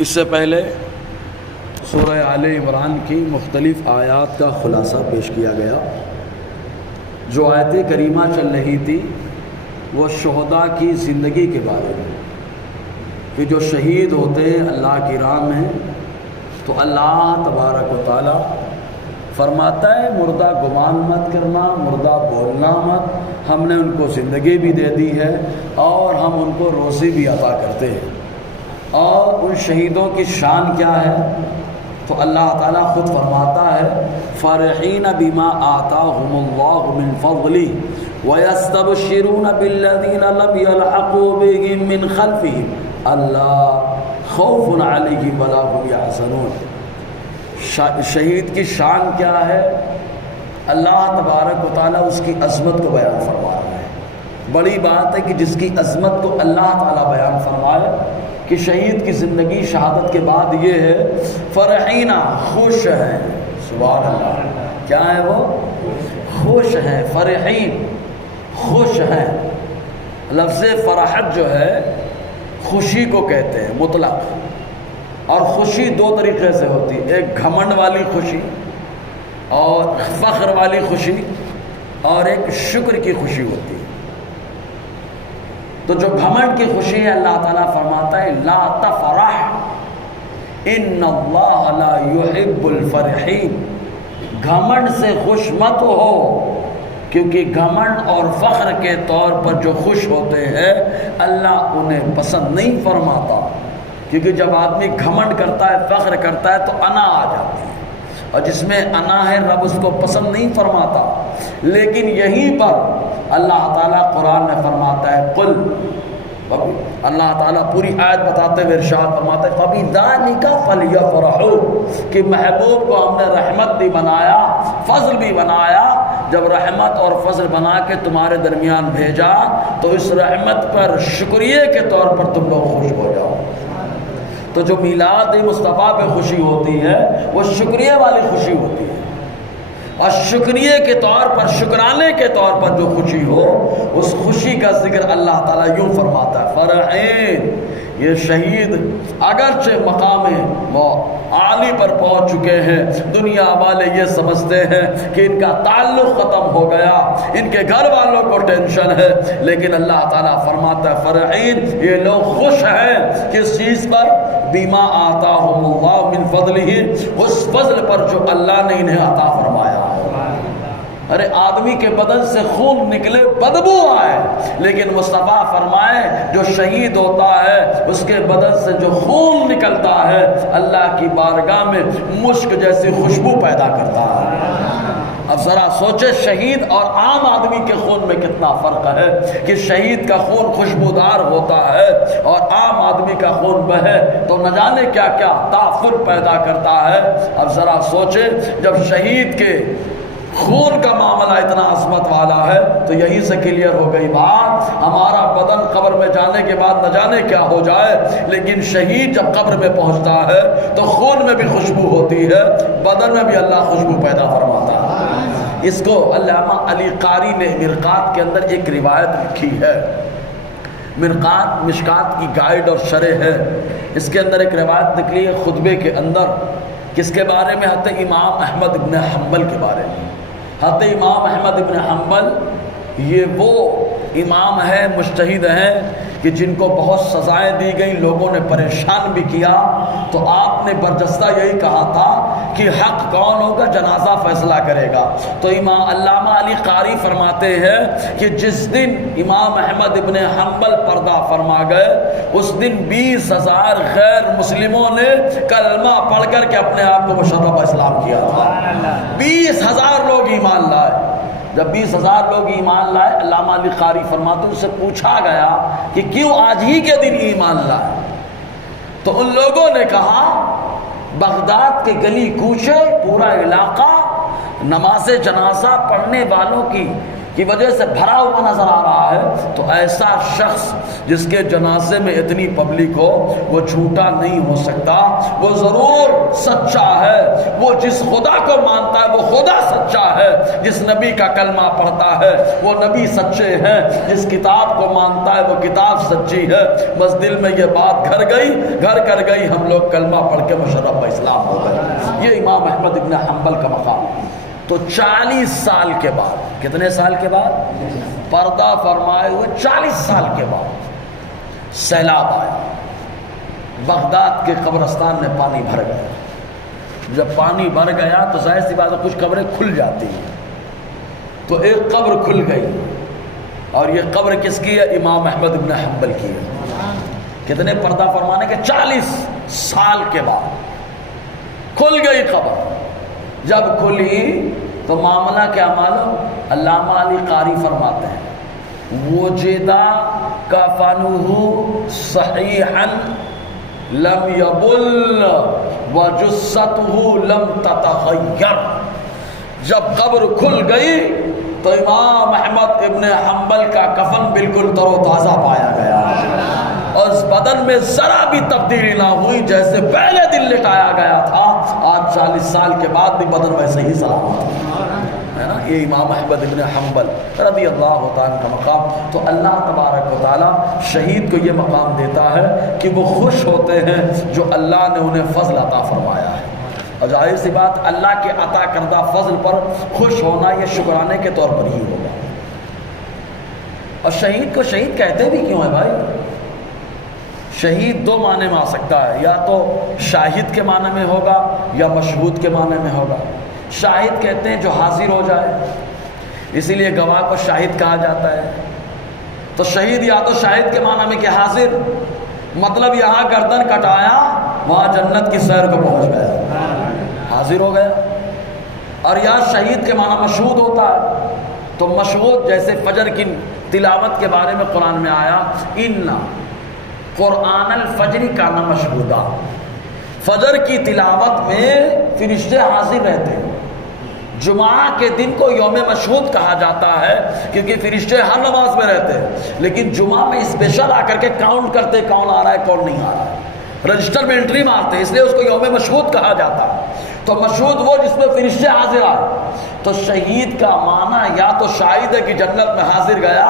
اس سے پہلے سورہ آل عمران کی مختلف آیات کا خلاصہ پیش کیا گیا۔ جو آیت کریمہ چل رہی تھی وہ شہداء کی زندگی کے بارے میں، کہ جو شہید ہوتے ہیں اللہ کی راہ میں تو اللہ تبارک و تعالی فرماتا ہے مردہ گمان مت کرنا، مردہ بولنا مت، ہم نے ان کو زندگی بھی دے دی ہے اور ہم ان کو روزی بھی عطا کرتے ہیں۔ اور ان شہیدوں کی شان کیا ہے تو اللہ تعالیٰ خود فرماتا ہے فرحین بما آتاہم اللہ من فضلہ ویستبشرون بالذین لم یلحقوا بہم من خلفہم الا خوف علیہم ولا هم یحزنون۔ شہید کی شان کیا ہے؟ اللہ تبارک و تعالیٰ اس کی عظمت کو بیان فرما رہا ہے۔ بڑی بات ہے کہ جس کی عظمت کو اللہ تعالیٰ بیان فرمائے کہ شہید کی زندگی شہادت کے بعد یہ ہے فرحینہ، خوش ہیں۔ سبحان اللہ، کیا ہے وہ؟ خوش ہیں، فرحین، خوش ہیں۔ لفظ فرحت جو ہے خوشی کو کہتے ہیں مطلق، اور خوشی دو طریقے سے ہوتی ہے، ایک گھمنڈ والی خوشی اور فخر والی خوشی، اور ایک شکر کی خوشی ہوتی ہے۔ تو جو گھمنڈ کی خوشی ہے اللہ تعالیٰ فرماتا ہے لا تفرح ان اللہ لا يحب الفرحین، گھمنڈ سے خوش مت ہو، کیونکہ گھمنڈ اور فخر کے طور پر جو خوش ہوتے ہیں اللہ انہیں پسند نہیں فرماتا، کیونکہ جب آدمی گھمنڈ کرتا ہے، فخر کرتا ہے تو انا آ جاتی ہے، اور جس میں انا ہے رب اس کو پسند نہیں فرماتا۔ لیکن یہیں پر اللہ تعالیٰ قرآن میں فرماتا ہے قل، اللہ تعالیٰ پوری آیت بتاتے ہوئے ارشاد فرماتا ہے فَبِذَلِكَ فَلْيَفْرَحُوا، کہ محبوب کو ہم نے رحمت بھی بنایا، فضل بھی بنایا۔ جب رحمت اور فضل بنا کے تمہارے درمیان بھیجا تو اس رحمت پر شکریہ کے طور پر تم لوگ خوش ہو جاؤ۔ تو جو میلاد مصطفیٰ پہ خوشی ہوتی ہے وہ شکریہ والی خوشی ہوتی ہے، اور شکریہ کے طور پر، شکرانے کے طور پر جو خوشی ہو، اس خوشی کا ذکر اللہ تعالیٰ یوں فرماتا ہے فرحین۔ یہ شہید اگرچہ مقام عالی پر پہنچ چکے ہیں، دنیا والے یہ سمجھتے ہیں کہ ان کا تعلق ختم ہو گیا، ان کے گھر والوں کو ٹینشن ہے، لیکن اللہ تعالیٰ فرماتا ہے فرحین، یہ لوگ خوش ہیں کس چیز پر؟ بیما آتاہم اللہ من فضلہ، اس فضل پر جو اللہ نے انہیں عطا فرمایا۔ ارے آدمی کے بدن سے خون نکلے بدبو آئے، لیکن مصطفیٰ فرمائے جو شہید ہوتا ہے اس کے بدن سے جو خون نکلتا ہے اللہ کی بارگاہ میں مشک جیسی خوشبو پیدا کرتا ہے۔ اب ذرا سوچے شہید اور عام آدمی کے خون میں کتنا فرق ہے، کہ شہید کا خون خوشبودار ہوتا ہے اور عام آدمی کا خون بہے تو نہ جانے کیا کیا تاثر پیدا کرتا ہے۔ اب ذرا سوچے جب شہید کے خون کا معاملہ اتنا عظمت والا ہے تو یہیں سے کلیئر ہو گئی بات، ہمارا بدن قبر میں جانے کے بعد نہ جانے کیا ہو جائے، لیکن شہید جب قبر میں پہنچتا ہے تو خون میں بھی خوشبو ہوتی ہے، بدن میں بھی اللہ خوشبو پیدا فرماتا ہے۔ اس کو علامہ علی قاری نے مرقات کے اندر ایک روایت لکھی ہے، مرقات مشکات کی گائیڈ اور شرح ہے، اس کے اندر ایک روایت نکلی ہے خطبے کے اندر، کس کے بارے میں؟ حضرت امام احمد ابن حنبل کے بارے میں۔ حضرت امام احمد ابن حنبل یہ وہ امام ہیں، مجتہد ہیں کہ جن کو بہت سزائیں دی گئیں، لوگوں نے پریشان بھی کیا، تو آپ نے برجستہ یہی کہا تھا کہ حق کون ہوگا، جنازہ فیصلہ کرے گا۔ تو امام علامہ علی قاری فرماتے ہیں کہ جس دن امام احمد ابن حنبل پردہ فرما گئے اس دن 20,000 غیر مسلموں نے کلمہ پڑھ کر کے اپنے آپ کو مشرف اسلام کیا تھا۔ 20,000 لوگ ایمان لائے۔ جب 20,000 لوگ ایمان لائے، علامہ علی قاری فرماتے ہیں، اس سے پوچھا گیا کہ کیوں آج ہی کے دن ایمان لائے؟ تو ان لوگوں نے کہا بغداد کے گلی کوچے، پورا علاقہ نماز جنازہ پڑھنے والوں کی کی وجہ سے بھرا ہوا نظر آ رہا ہے، تو ایسا شخص جس کے جنازے میں اتنی پبلک ہو وہ جھوٹا نہیں ہو سکتا، وہ ضرور سچا ہے۔ وہ جس خدا کو مانتا ہے وہ خدا سچا ہے، جس نبی کا کلمہ پڑھتا ہے وہ نبی سچے ہیں، جس کتاب کو مانتا ہے وہ کتاب سچی ہے۔ بس دل میں یہ بات گھر کر گئی، ہم لوگ کلمہ پڑھ کے مشرف اسلام ہو گئے۔ یہ امام احمد ابن حنبل کا مقام۔ تو 40 سال کے بعد، کتنے سال کے بعد؟ پردہ فرمائے ہوئے 40 سال کے بعد سیلاب آیا، بغداد کے قبرستان میں پانی بھر گیا۔ جب پانی بھر گیا تو ظاہر سی بات ہے کچھ قبریں کھل جاتی ہیں، تو ایک قبر کھل گئی، اور یہ قبر کس کی ہے؟ امام احمد ابن حنبل کی ہے۔ کتنے پردہ فرمانے کے؟ 40 سال کے بعد کھل گئی قبر۔ جب کھلی تو معاملہ کیا معلوم؟ علامہ علی قاری فرماتے ہیں وجدہ کفنہ صحیحا لم یبل وجثتہ لم تتغیر۔ جب قبر کھل گئی تو امام احمد ابن حنبل کا کفن بالکل تر و تازہ پایا گیا، اور اس بدن میں ذرا بھی تبدیلی نہ ہوئی، جیسے پہلے دن لٹایا گیا تھا۔ آج 40 سال کے بعد بھی بدن ویسے ہی سلامت ہے نا۔ یہ امام احمد ابن حنبل رضی اللہ تعالیٰ کا مقام۔ تو اللہ تبارک و تعالیٰ شہید کو یہ مقام دیتا ہے کہ وہ خوش ہوتے ہیں جو اللہ نے انہیں فضل عطا فرمایا ہے، اور ظاہر سی بات اللہ کے عطا کردہ فضل پر خوش ہونا یہ شکرانے کے طور پر ہی ہوگا۔ اور شہید کو شہید کہتے بھی کیوں ہیں بھائی؟ شہید 2 معنی میں آ سکتا ہے، یا تو شاہد کے معنی میں ہوگا یا مشہود کے معنی میں ہوگا۔ شاہد کہتے ہیں جو حاضر ہو جائے، اسی لیے گواہ کو شاہد کہا جاتا ہے۔ تو شہید یا تو شاہد کے معنی میں کہ حاضر، مطلب یہاں گردن کٹایا وہاں جنت کی سیر کو پہنچ گیا، حاضر ہو گیا۔ اور یہاں شہید کے معنی مشہود ہوتا ہے، تو مشہود جیسے فجر کی تلاوت کے بارے میں قرآن میں آیا اِنَّ قرآن الفجر کا نہ مشہودہ، فجر کی تلاوت میں فرشتے حاضر رہتے ہیں۔ جمعہ کے دن کو یوم مشہود کہا جاتا ہے کیونکہ فرشتے ہر نماز میں رہتے ہیں، لیکن جمعہ میں اسپیشل آ کر کے کاؤنٹ کرتے کون آ رہا ہے کون نہیں آ رہا ہے، رجسٹر میں انٹری مارتے ہیں، اس لیے اس کو یوم مشہود کہا جاتا ہے۔ تو مشہود وہ جس میں فرشتے حاضر آئے۔ تو شہید کا معنی یا تو شاہد ہے کہ جنت میں حاضر گیا،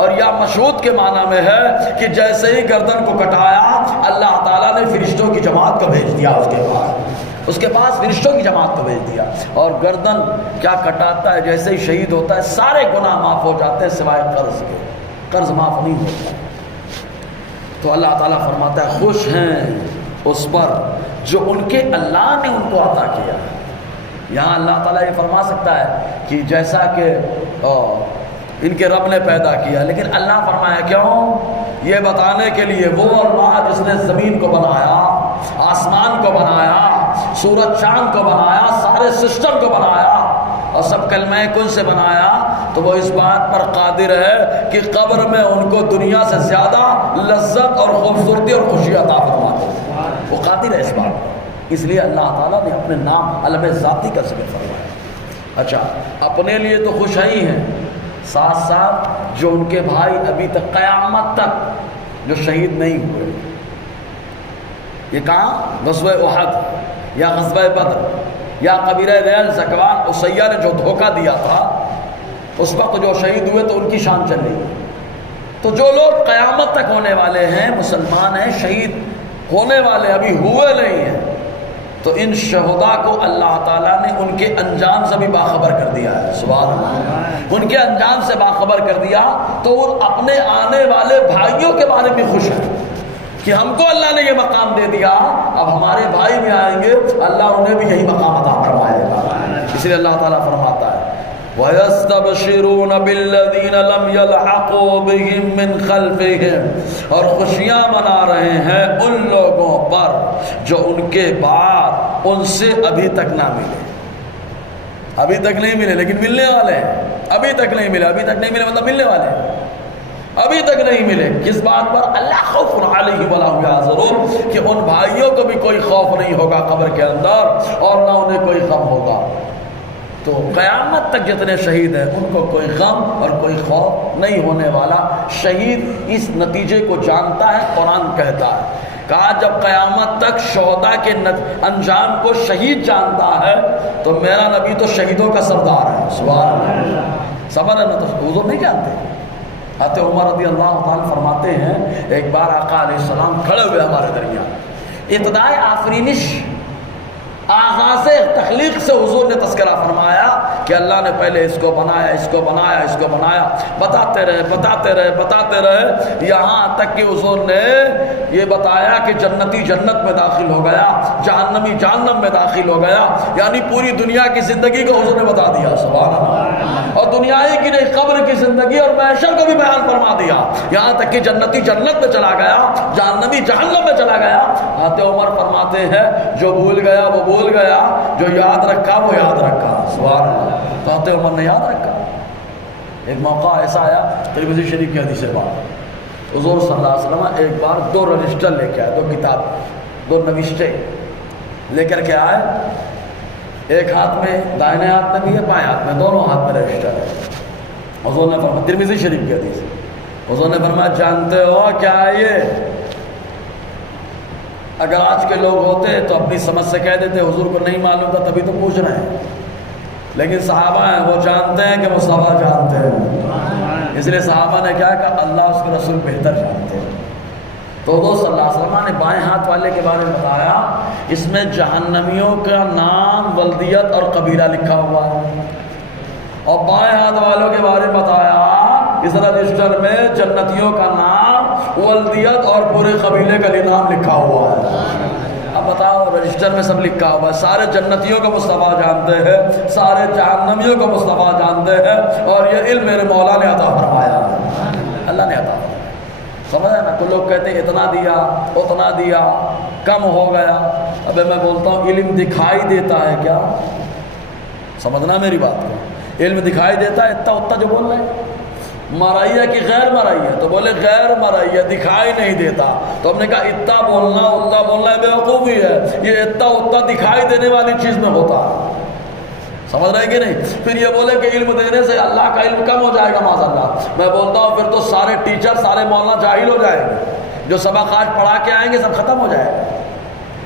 اور یا مشہود کے معنی میں ہے کہ جیسے ہی گردن کو کٹایا اللہ تعالیٰ نے فرشتوں کی جماعت کو بھیج دیا، اس کے پاس فرشتوں کی جماعت کو بھیج دیا، اور گردن کیا کٹاتا ہے جیسے ہی شہید ہوتا ہے سارے گناہ معاف ہو جاتے ہیں سوائے قرض کے، قرض معاف نہیں ہوتا۔ تو اللہ تعالیٰ فرماتا ہے خوش ہیں اس پر جو ان کے اللہ نے ان کو عطا کیا۔ یہاں اللہ تعالیٰ یہ فرما سکتا ہے کہ جیسا کہ ان کے رب نے پیدا کیا، لیکن اللہ فرمایا کیوں؟ یہ بتانے کے لیے وہ اللہ جس نے زمین کو بنایا، آسمان کو بنایا، سورج چاند کو بنایا، سارے سسٹم کو بنایا، اور سب کلمہ کن سے بنایا، تو وہ اس بات پر قادر ہے کہ قبر میں ان کو دنیا سے زیادہ لذت اور خوبصورتی اور خوشی عطا فرما دے۔ وہ قادر ہے اس بات پر، اس لیے اللہ تعالیٰ نے اپنے نام علم ذاتی کا ذکر فرمایا۔ اچھا، اپنے لیے تو خوش ہی ہیں، ساتھ ساتھ جو ان کے بھائی ابھی تک قیامت تک جو شہید نہیں ہوئے، یہ کہاں؟ غزوہ احد یا غزوہ بدر یا قبیلہ ریل زکوان اسیہ نے جو دھوکہ دیا تھا، اس وقت جو شہید ہوئے تو ان کی شان چل رہی۔ تو جو لوگ قیامت تک ہونے والے ہیں، مسلمان ہیں، شہید ہونے والے ابھی ہوئے نہیں ہیں، تو ان شہداء کو اللہ تعالیٰ نے ان کے انجام سے بھی باخبر کر دیا ہے۔ سبحان اللہ، ان کے انجام سے باخبر کر دیا، تو وہ اپنے آنے والے بھائیوں کے بارے میں خوش ہیں کہ ہم کو اللہ نے یہ مقام دے دیا، اب ہمارے بھائی بھی آئیں گے اللہ انہیں بھی یہی مقام عطا فرمائے گا۔ اس لیے اللہ تعالیٰ فرماتا ہے وَيَسْتَبْشِرُونَ بِالَّذِينَ لَمْ يَلْحَقُوا بِهِمْ مِنْ خَلْفِهِمْ، اور خوشیاں منا رہے ہیں ان لوگوں پر جو ان کے بعد ان سے ابھی تک نہ ملے، ابھی تک نہیں ملے لیکن ملنے والے ہیں، ابھی تک نہیں ملے، ابھی تک نہیں ملے مطلب ملنے والے ہیں، ابھی تک نہیں ملے۔ کس بات پر؟ اللہ خوف علیہم ولا هم يحزنون، کہ ان بھائیوں کو بھی کوئی خوف نہیں ہوگا قبر کے اندر، اور نہ انہیں کوئی غم ہوگا۔ تو قیامت تک جتنے شہید ہیں ان کو کوئی غم اور کوئی خوف نہیں ہونے والا. شہید اس نتیجے کو جانتا ہے. قرآن کہتا ہے کہا جب قیامت تک شہداء کے انجام کو شہید جانتا ہے تو میرا نبی تو شہیدوں کا سردار ہے. سبحان اللہ. صبر ہے نا. تو حضور نہیں جانتے. حضرت عمر رضی اللہ تعالیٰ فرماتے ہیں ایک بار آقا علیہ السلام کھڑے ہوئے ہمارے درمیان. ابتدائے آفرینش آغاز تخلیق سے حضور نے تذکرہ فرمایا کہ اللہ نے پہلے اس کو بنایا, اس کو بنایا, اس کو بنایا. بتاتے رہے یہاں تک کہ حضور نے یہ بتایا کہ جنتی جنت میں داخل ہو گیا, جہنمی جہنم میں داخل ہو گیا. یعنی پوری دنیا کی زندگی کو حضور نے بتا دیا. سبحان اللہ. اور دنیا ہی کی نہیں, قبر کی زندگی اور محشر کو بھی بیان فرما دیا. یہاں تک کہ جنتی جنت میں چلا گیا, جہنمی جہنم میں چلا گیا. حضرت عمر فرماتے ہیں جو بھول گیا وہ بھول گیا, جو یاد رکھا وہ یاد رکھا. سبحان اللہ. تو حضرت عمر نے یاد رکھا. ایک موقع ایسا آیا ترمذی شریف کی حدیث بات, حضور صلی اللہ علیہ وسلم ایک بار 2 رجسٹر لے کے آئے, 2 کتاب, 2 نوشتے لے کر کے آئے. ایک ہاتھ میں, دائنے ہاتھ میں بھی ہے, بائیں ہاتھ میں, دونوں ہاتھ میں رجسٹر ہے. حضور نے فرمایا, ترمذی شریف کی حدیث, حضور نے فرمایا جانتے ہو کیا ہے یہ؟ اگر آج کے لوگ ہوتے تو اپنی سمجھ سے کہہ دیتے حضور کو نہیں معلوم تھا تبھی تو پوچھ رہے ہیں. لیکن صحابہ ہیں وہ جانتے ہیں کہ مصطفیٰ جانتے ہیں, اس لیے صحابہ نے کیا کہا اللہ اس کے رسول بہتر جانتے ہیں. تو حضور صلی اللہ علیہ وسلم نے بائیں ہاتھ والے کے بارے میں بتایا, اس میں جہنمیوں کا نام, ولدیت اور قبیلہ لکھا ہوا ہے. اور بائیں ہاتھ والوں کے بارے میں بتایا اس رجسٹر میں جنتیوں کا نام, ولدیت اور پورے قبیلے کا نام لکھا ہوا ہے. اب بتاؤ رجسٹر میں سب لکھا ہوا ہے, سارے جنتیوں کو مصطفیٰ جانتے ہیں, سارے جہنمیوں کو مصطفیٰ جانتے ہیں, اور یہ علم میرے مولا نے عطا فرمایا, اللہ نے عطا فرمایا. سمجھ ہے نا. تو لوگ کہتے ہیں اتنا دیا, اتنا دیا, کم ہو گیا. ابے میں بولتا ہوں علم دکھائی دیتا ہے کیا؟ سمجھنا میری بات کو. علم دکھائی دیتا ہے اتنا اتنا جو بول رہے ہیں. مرئی ہے کہ غیر مرئی ہے؟ تو بولے غیر مرئی ہے, دکھائی نہیں دیتا. تو ہم نے کہا اتنا بولنا اتنا بولنا ہے بیوقوفی ہے. یہ اتنا اتنا دکھائی دینے والی چیز میں ہوتا. سمجھ رہے کہ نہیں؟ پھر یہ بولے کہ علم دینے سے اللہ کا علم کم ہو جائے گا, معاذ اللہ. میں بولتا ہوں پھر تو سارے ٹیچر, سارے مولانا جاہل ہو جائیں گے. جو سبق آج پڑھا کے آئیں گے سب ختم ہو جائے گا.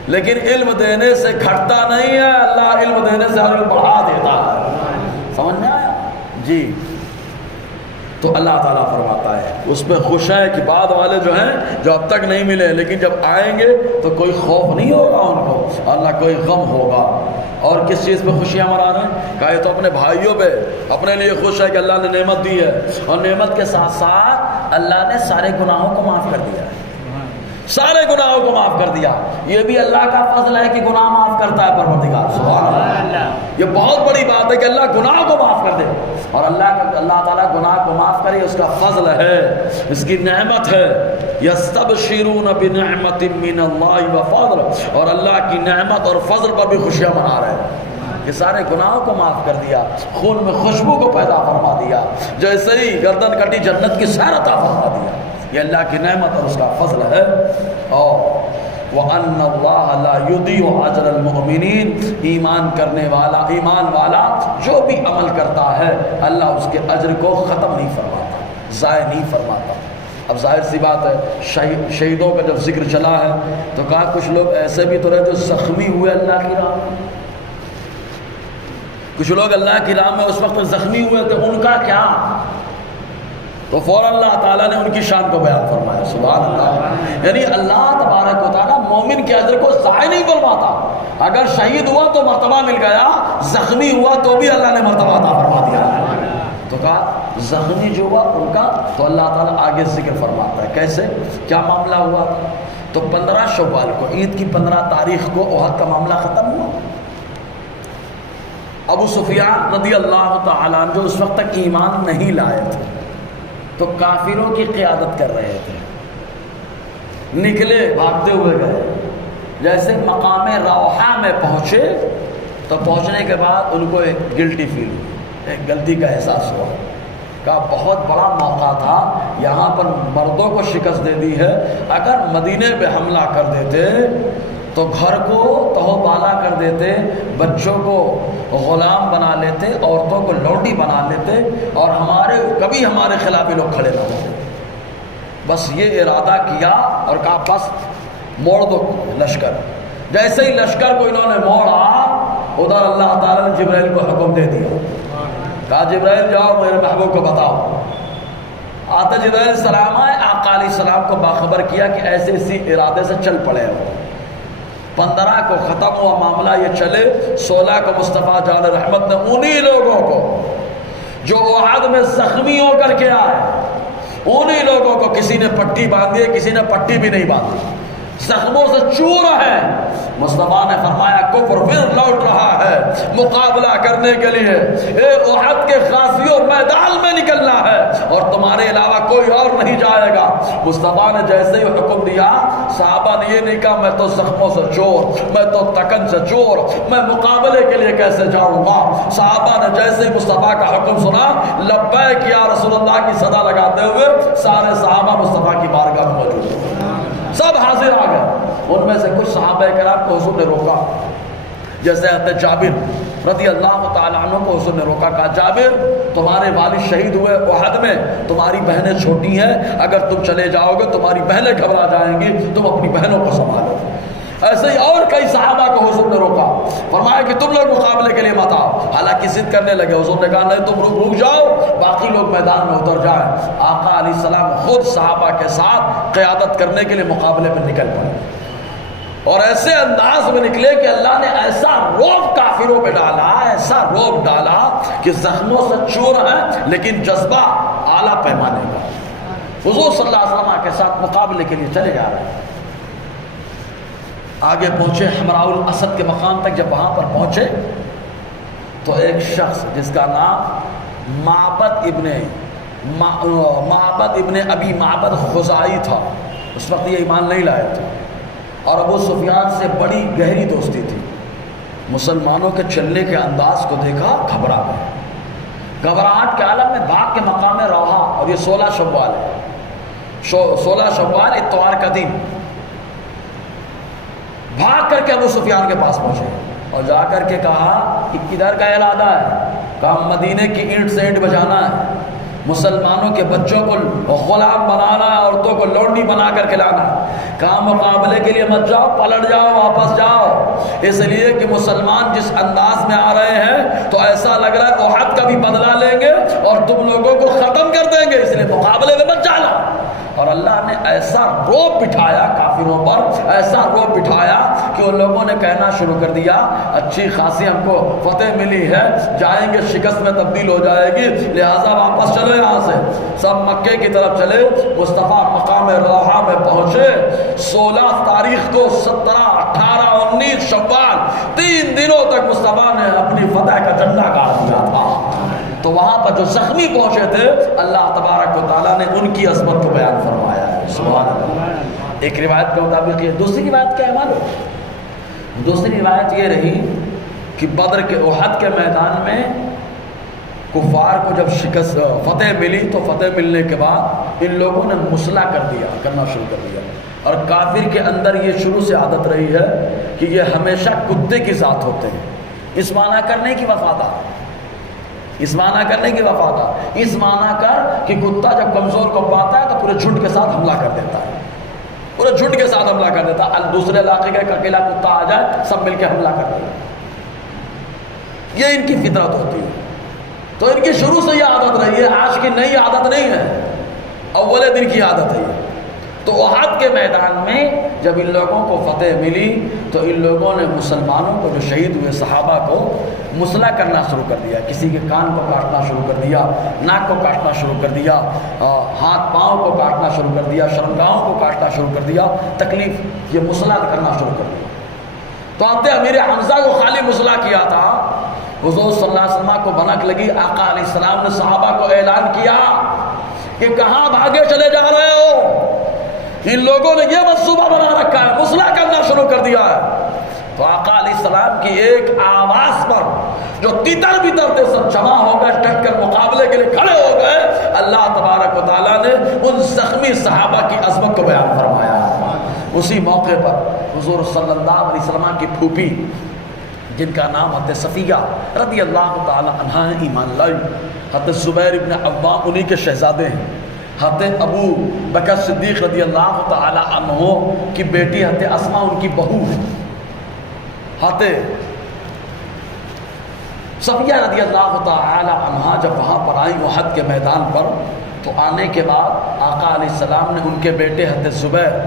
لیکن علم دینے سے گھٹتا نہیں ہے, اللہ علم دینے سے ہر علم بڑھا دیتا ہے. سمجھ میں آیا جی؟ تو اللہ تعالیٰ فرماتا ہے اس پہ خوش ہے کہ بعد والے جو ہیں جو اب تک نہیں ملے لیکن جب آئیں گے تو کوئی خوف نہیں ہوگا ان کو, اللہ کوئی غم ہوگا. اور کس چیز پہ خوشیاں منا رہے ہیں؟ کہا یہ تو اپنے بھائیوں پہ, اپنے لیے خوش ہے کہ اللہ نے نعمت دی ہے, اور نعمت کے ساتھ ساتھ اللہ نے سارے گناہوں کو معاف کر دیا ہے. سارے گناہوں کو معاف کر دیا. یہ بھی اللہ کا فضل ہے کہ گناہ معاف کرتا ہے پروردگار. سبحان اللہ. یہ بہت بڑی بات ہے کہ اللہ گناہ کو معاف کر دے, اور اللہ تعالیٰ گناہ کو معاف کرے اس کا فضل ہے, اس کی نعمت ہے. یستبشرون بنعمت من اللہ وفضل, اور اللہ کی نعمت اور فضل پر بھی خوشیاں منا رہے ہیں کہ سارے گناہوں کو معاف کر دیا, خون میں خوشبو کو پیدا فرما دیا, جیسے ہی گردن کٹی جنت کی سیر عطا فرما دیا. یہ اللہ کی نعمت اور اس کا فضل ہے. اور وَأَنَّ اللَّهَ لَا يُضِيعُ أَجْرَ الْمُؤْمِنِينَ, ایمان کرنے والا, ایمان والا جو بھی عمل کرتا ہے اللہ اس کے اجر کو ختم نہیں فرماتا, ضائع نہیں فرماتا. اب ظاہر سی بات ہے شہیدوں کا جب ذکر چلا ہے تو کہا کچھ لوگ ایسے بھی تو رہے جو زخمی ہوئے اللہ کی راہ میں. کچھ لوگ اللہ کی راہ میں اس وقت زخمی ہوئے تھے, ان کا کیا؟ تو فوراً اللہ تعالیٰ نے ان کی شان کو بیان فرمایا. سبحان اللہ. یعنی اللہ تبارک و تعالیٰ مومن کے اجر کو ضائع نہیں فرماتا. اگر شہید ہوا تو مرتبہ مل گیا, زخمی ہوا تو بھی اللہ نے مرتبہ عطا فرما دیا. تو کہا زخمی جو ہوا ان کا تو اللہ تعالیٰ آگے ذکر فرماتا ہے. کیسے, کیا معاملہ ہوا؟ تو 15 شوال کو, عید کی 15 تاریخ کو احد کا معاملہ ختم ہوا. ابو سفیان رضی اللہ تعالیٰ عنہ جو اس وقت تک ایمان نہیں لائے تھے تو کافروں کی قیادت کر رہے تھے. نکلے, بھاگتے ہوئے گئے. جیسے مقام روحہ میں پہنچے تو پہنچنے کے بعد ان کو ایک گلٹی فیل ہوئی, ایک غلطی کا احساس ہوا. کہا بہت بڑا موقع تھا, یہاں پر مردوں کو شکست دے دی ہے, اگر مدینے پہ حملہ کر دیتے تو گھر کو تہو بالا کر دیتے، بچوں کو غلام بنا لیتے، عورتوں کو لونڈی بنا لیتے، اور کبھی ہمارے خلاف یہ لوگ کھڑے نہ ہوتے۔ بس یہ ارادہ کیا اور کہا بس موڑ دو لشکر۔ جیسے ہی لشکر کو انہوں نے موڑا، ادھر اللہ تعالیٰ نے جبرائیل کو حکم دے دیا، کہا جبرائیل جاؤ میرے محبوب کو بتاؤ۔ آتا جبرائیل السلام آئے، آقا علیہ السلام کو باخبر کیا کہ ایسے اسی ارادے سے چل پڑے ہو۔ 15 کو ختم ہوا معاملہ، یہ چلے 16 کو مصطفیٰ جان رحمت نے انہی لوگوں کو جو احد میں زخمی ہو کر کے آئے، انہی لوگوں کو کسی نے پٹی باندھی ہے، کسی نے پٹی بھی نہیں باندھی، زخموں سے چور ہے۔ مصطفیٰ نے فرمایا کفر پھر لوٹ رہا ہے مقابلہ کرنے کے لیے، اے احد کے غازیوں میدان میں نکلنا ہے اور تمہارے علاوہ کوئی اور نہیں جائے گا۔ مصطفیٰ نے جیسے ہی حکم دیا، صحابہ نے یہ نہیں کہا میں تو زخموں سے چور، میں تو تکن سے چور، میں مقابلے کے لیے کیسے جاؤں گا۔ صحابہ نے جیسے ہی مصطفیٰ کا حکم سنا، لبیک یا رسول اللہ کی صدا لگاتے ہوئے سارے صحابہ مصطفیٰ کی بارگاہ میں موجود ہیں، سب حاضر آ گئے۔ ان میں سے کچھ صحابہ کرام کو حضور نے روکا، جیسے حضرت جابر رضی اللہ تعالیٰ عنہ کو حضور نے روکا، کہا جابر تمہارے والد شہید ہوئے احد میں، تمہاری بہنیں چھوٹی ہیں، اگر تم چلے جاؤ گے تمہاری بہنیں گھبرا جائیں گی، تم اپنی بہنوں کو سنبھالو۔ ایسے ہی اور کئی صحابہ کو حضور نے روکا، فرمایا کہ تم لوگ مقابلے کے لیے مت آؤ۔ حالانکہ ضد کرنے لگے، حضور نے کہا نہیں تم رک جاؤ، باقی لوگ میدان میں اتر جائیں۔ آقا علیہ السلام خود صحابہ کے ساتھ قیادت کرنے کے لیے مقابلے میں نکل پڑے، اور ایسے انداز میں نکلے کہ اللہ نے ایسا روب کافروں پہ ڈالا، ایسا روب ڈالا کہ زخموں سے چور ہیں لیکن جذبہ اعلیٰ پیمانے کا۔ حضور صلی اللہ علیہ وسلم کے ساتھ مقابلے کے لیے چلے جا رہے ہیں، آگے پہنچے حمراء الاسد کے مقام تک۔ جب وہاں پر پہنچے تو ایک شخص جس کا نام معبد ابن ابی معبد خزائی تھا، اس وقت یہ ایمان نہیں لائے تھے، اور ابو سفیان سے بڑی گہری دوستی تھی۔ مسلمانوں کے چلنے کے انداز کو دیکھا، گھبرا گئے، گھبراہٹ کے عالم میں بھاگ کے مقام روحا، اور یہ 16 شوال ہے، 16 شوال اتوار کا دن، بھاگ کر کے ابو سفیان کے پاس پہنچے اور جا کر کے کہا کہ کدھر کا ارادہ ہے؟ کہا مدینے کی اینٹ سے اینٹ بجانا ہے، مسلمانوں کے بچوں کو غلام بنانا ہے، عورتوں کو لونڈی بنا کر کے لانا ہے۔ کہا مقابلے کے لیے مت جاؤ، پلٹ جاؤ، واپس جاؤ، اس لیے کہ مسلمان جس انداز میں آ رہے ہیں تو ایسا لگ رہا ہے احد کا بھی بدلہ لیں گے اور تم لوگوں کو ختم کر دیں گے، اس لیے مقابلے میں مت جانا۔ اور اللہ نے ایسا روب بٹھایا کافروں پر، ایسا روب بٹھایا کہ ان لوگوں نے کہنا شروع کر دیا اچھی خاصی ہم کو فتح ملی ہے، جائیں گے شکست میں تبدیل ہو جائے گی، لہٰذا واپس چلو یہاں سے۔ سب مکے کی طرف چلے، مصطفیٰ مقام روحا میں پہنچے 16 تاریخ کو، 17، 18، 19 شوال، 3 دنوں تک مصطفیٰ نے اپنی فتح کا جھنڈا گاڑ دیا تھا۔ تو وہاں پر جو زخمی پہنچے تھے، اللہ تبارک و تعالیٰ نے ان کی عظمت کو بیان فرمایا ہے، سبحان اللہ۔ ایک روایت کے مطابق یہ، دوسری روایت کیا ہے معلوم؟ دوسری روایت یہ رہی کہ بدر کے احد کے میدان میں کفار کو جب فتح ملی تو فتح ملنے کے بعد ان لوگوں نے مسلح کرنا شروع کر دیا، اور کافر کے اندر یہ شروع سے عادت رہی ہے کہ یہ ہمیشہ کتے کی ذات ہوتے ہیں، اس معنی کرنے کی وفادار، اس معنی کرنے کی وفادار، اس معنی کر کہ کتا جب کمزور کو پاتا ہے تو پورے جھنڈ کے ساتھ حملہ کر دیتا ہے، پورے جھنڈ کے ساتھ حملہ کر دیتا ہے، دوسرے علاقے کا ایک اکیلا کتا آ جائے سب مل کے حملہ کر دیتا ہے، یہ ان کی فطرت ہوتی ہے۔ تو ان کی شروع سے یہ عادت رہی ہے، آج کی نئی عادت نہیں ہے، اول دن کی عادت ہے۔ تو احد کے میدان میں جب ان لوگوں کو فتح ملی تو ان لوگوں نے مسلمانوں کو جو شہید ہوئے صحابہ کو مسلح کرنا شروع کر دیا، کسی کے کان کو کاٹنا شروع کر دیا، ناک کو کاٹنا شروع کر دیا، ہاتھ پاؤں کو کاٹنا شروع کر دیا، شرمگاہوں کو کاٹنا شروع کر دیا، تکلیف یہ مسلح کرنا شروع کر دیا۔ تو حضرت امیر حمزہ کو خالی مسلح کیا تھا، حضور صلی اللہ علیہ وسلم کو بھنک لگی، آقا علیہ السلام نے صحابہ کو اعلان کیا کہ کہاں بھاگے چلے جا رہے ہو، ان لوگوں نے یہ منصوبہ بنا رکھا ہے، مسلح کرنا شروع کر دیا ہے۔ تو آقا علیہ السلام کی ایک آواز پر جو تیتر بیتر تھے سب جمع ہو گئے، ڈٹ کر مقابلے کے لیے کھڑے ہو گئے۔ اللہ تبارک و تعالیٰ نے ان زخمی صحابہ کی عظمت کو بیان فرمایا، اسی موقع پر حضور صلی اللہ علیہ وسلم کی پھوپھی جن کا نام حضرت صفیہ رضی اللہ تعالی عنہ ایمان لائی، حضرت زبیر ابن عوام انہی کے شہزادے ہیں، حضرت ابو بکر صدیق رضی اللہ تعالی عنہ کی بیٹی حضرت اسماء ان کی بہو ہے، حضرت صفیہ رضی اللہ تعالی عنہ جب وہاں پر آئی احد کے میدان پر، تو آنے کے بعد آقا علیہ السلام نے ان کے بیٹے حضرت زبیر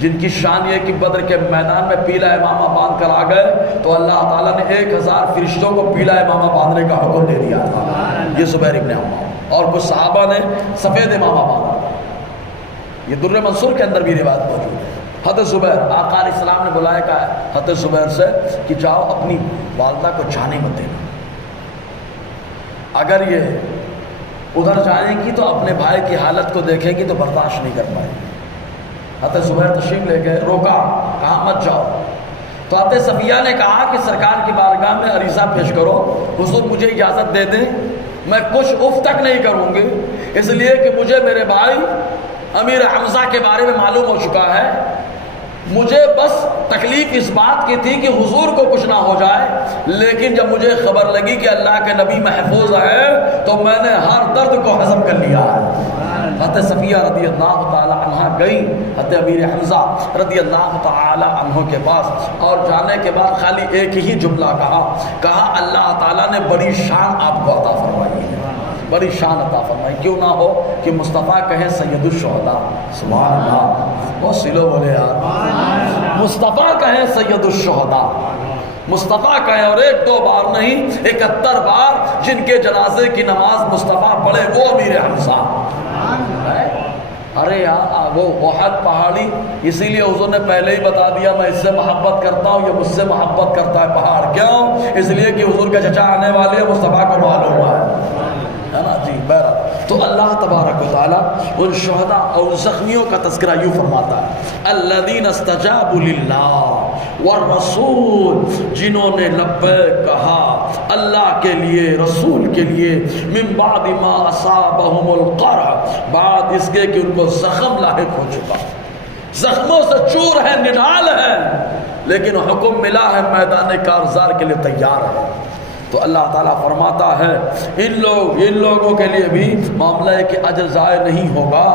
جن کی شان یہ کہ بدر کے میدان میں پیلا امامہ باندھ کر آ گئے تو اللہ تعالیٰ نے 1000 فرشتوں کو پیلا امامہ باندھنے کا حکم دے دیا تھا، یہ زبیر ابن عوام، اور کچھ صحابہ نے سفید امامہ باندھا، یہ در منصور کے اندر بھی روایت موجود ہے۔ حضرت زبیر آقا علیہ السلام نے بلایا کہا حضرت زبیر سے کہ جاؤ اپنی والدہ کو جانے مت دینا، اگر یہ ادھر جائیں گی تو اپنے بھائی کی حالت کو دیکھیں گی تو برداشت نہیں کر پائے گی۔ حضرت زبیر تشریف لے گئے، روکا، کہا مت جاؤ، تو حضرت صفیہ نے کہا کہ سرکار کی بارگاہ میں عریضہ پیش کرو، حضور مجھے اجازت دے دیں، میں کچھ اف تک نہیں کروں گی، اس لیے کہ مجھے میرے بھائی امیر حمزہ کے بارے میں معلوم ہو چکا ہے، مجھے بس تکلیف اس بات کی تھی کہ حضور کو کچھ نہ ہو جائے، لیکن جب مجھے خبر لگی کہ اللہ کے نبی محفوظ ہے تو میں نے ہر درد کو ہضم کر لیا ہے۔ حضرت صفیہ رضی اللہ تعالی عنہ گئی حضرت امیر حمزہ رضی اللہ تعالی عنہ کے پاس، اور جانے کے بعد خالی ایک ہی جملہ کہا اللہ تعالیٰ نے بڑی شان آپ کو عطا فرمائی ہے، بڑی شان عطا فرمائی، کیوں نہ ہو کہ مصطفیٰ کہیں سید الشہداء، سبحان اللہ، بہت سلو بولے یار، مصطفیٰ کہیں سید الشہداء، مصطفیٰ کہیں، اور 1-2 بار نہیں 71 بار جن کے جنازے کی نماز مصطفیٰ پڑھے وہ امیر حمزہ۔ ارے یار وہ احد پہاڑی، اسی لیے حضور نے پہلے ہی بتا دیا میں اس سے محبت کرتا ہوں، یہ مجھ سے محبت کرتا ہے پہاڑ، کیوں؟ اس لیے کہ حضور کے چچا آنے والے ہیں، مصطفیٰ کو معلوم ہے نا جی۔ بہرحال تو اللہ تبارک و تعالیٰ ان شہداء اور زخمیوں کا تذکرہ یوں فرماتا ہے، الذین استجابوا للہ والرسول، جنہوں نے لبیک کہا اللہ کے لیے، رسول کے لیے، من بعد ما اصابہم القرح، بعد اس کے کہ ان کو زخم لاحق ہو چکا، زخموں سے چور ہے، نڈال ہے، لیکن حکم ملا ہے میدان کارزار کے لیے تیار ہے۔ تو اللہ تعالیٰ فرماتا ہے ان لوگوں کے لیے بھی معاملہ ہے کہ اجر ضائع نہیں ہوگا۔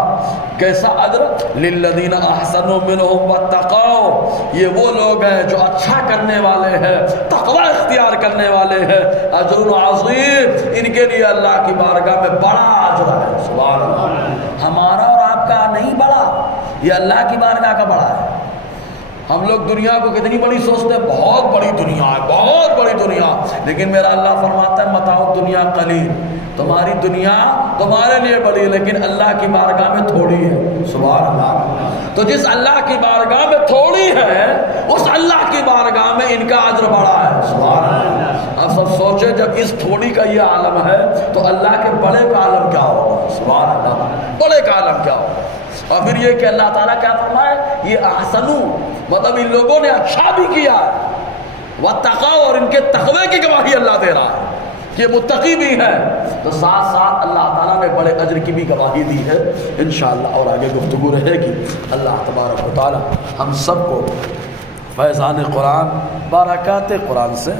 کیسا اجر؟ للذین احسنوا منہم واتقوا، یہ وہ لوگ ہیں جو اچھا کرنے والے ہیں، تقوی اختیار کرنے والے ہیں، اجر عظیم، ان کے لیے اللہ کی بارگاہ میں بڑا اجر ہے۔ سبحان اللہ، ہمارا اور آپ کا نہیں بڑا، یہ اللہ کی بارگاہ کا بڑا ہے۔ ہم لوگ دنیا کو کتنی بڑی سوچتے ہیں، بہت بڑی دنیا ہے، بہت بڑی دنیا، لیکن میرا اللہ فرماتا ہے متاع دنیا قلیل، تمہاری دنیا تمہارے لیے بڑی لیکن اللہ کی بارگاہ میں تھوڑی ہے۔ سبحان اللہ، تو جس اللہ کی بارگاہ میں تھوڑی ہے اس اللہ کی بارگاہ میں ان کا اجر بڑا ہے۔ سبحان اللہ، اب سب سوچے جب اس تھوڑی کا یہ عالم ہے تو اللہ کے بڑے کا عالم کیا ہوگا؟ سبحان اللہ، بڑے کا عالم کیا ہوگا؟ اور پھر یہ کہ اللہ تعالیٰ کیا فرمائے، یہ احسنو، مطلب ان لوگوں نے اچھا بھی کیا، واتقوا، اور ان کے تقوی کی گواہی اللہ دے رہا ہے کہ متقی بھی ہے، تو ساتھ ساتھ اللہ تعالیٰ نے بڑے اجر کی بھی گواہی دی ہے۔ انشاءاللہ اور آگے گفتگو رہے گی۔ اللہ تبارک و تعالیٰ ہم سب کو فیضان قرآن، برکات قرآن سے